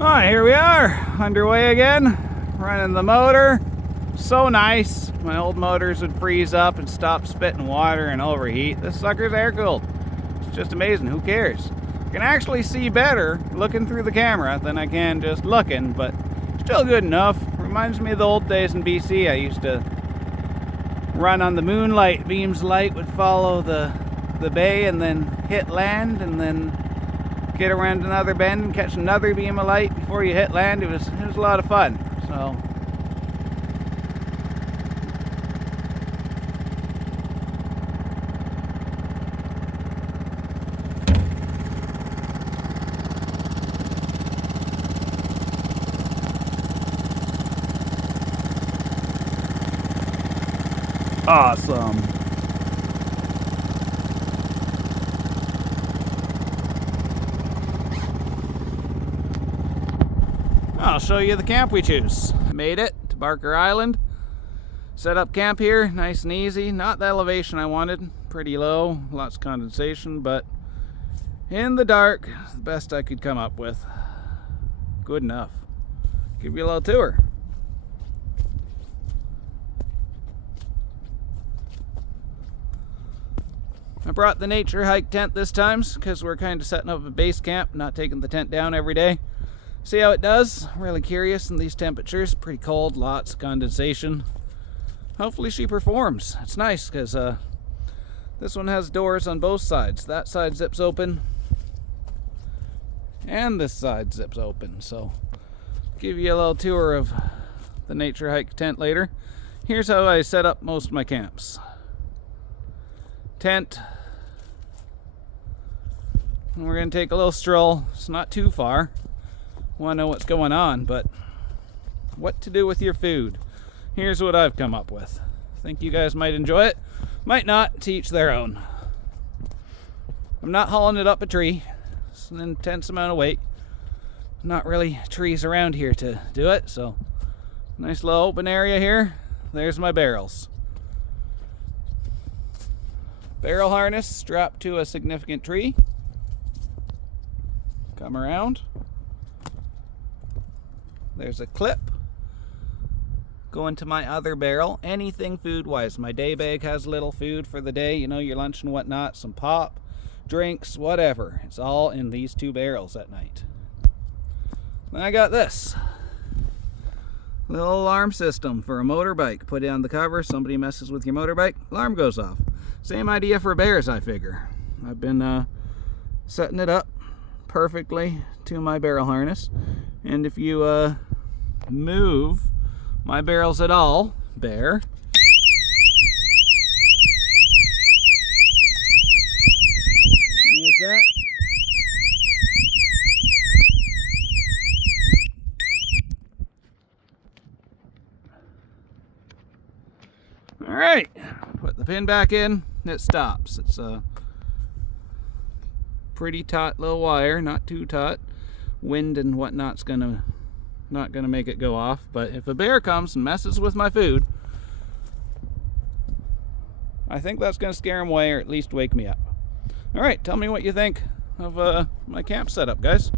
Alright, here we are, underway again, running the motor. So nice. My old motors would freeze up and stop spitting water and overheat. This sucker's air cooled. It's just amazing. Who cares? I can actually see better looking through the camera than I can just looking, but still good enough. Reminds me of the old days in BC. I used to run on the moonlight. Beams of light would follow the bay and then hit land and then get around another bend and catch another beam of light before you hit land. It was a lot of fun. So awesome. I'll show you the camp we choose. I made it to Barker Island. Set up camp here, nice and easy. Not the elevation I wanted, pretty low, lots of condensation, but in the dark, the best I could come up with. Good enough. Give you a little tour. I brought the nature hike tent this time because we're kind of setting up a base camp, not taking the tent down every day. See how it does. Really curious in these temperatures. Pretty cold, lots of condensation. Hopefully she performs. It's nice because this one has doors on both sides. That side zips open and this side zips open. So give you a little tour of the nature hike tent later. Here's how I set up most of my camps. Tent. And we're going to take a little stroll. It's not too far. Want to know what's going on, but what to do with your food. Here's what I've come up with. Think you guys might enjoy it. Might not, to each their own. I'm not hauling it up a tree. It's an intense amount of weight. Not really trees around here to do it, so nice little open area here. There's my barrels. Barrel harness strapped to a significant tree. Come around. There's a clip going to my other barrel. Anything food-wise. My day bag has a little food for the day, you know, your lunch and whatnot, some pop, drinks, whatever. It's all in these two barrels at night. Then I got this little alarm system for a motorbike. Put it on the cover, somebody messes with your motorbike, alarm goes off. Same idea for bears, I figure. I've been setting it up perfectly to my barrel harness, and if you move my barrels at all, bear, and there's that. All right, put the pin back in, it stops. It's a pretty taut little wire, not too taut. Wind and whatnot's not gonna make it go off, but if a bear comes and messes with my food, I think that's gonna scare him away or at least wake me up. All right, tell me what you think of my camp setup, guys.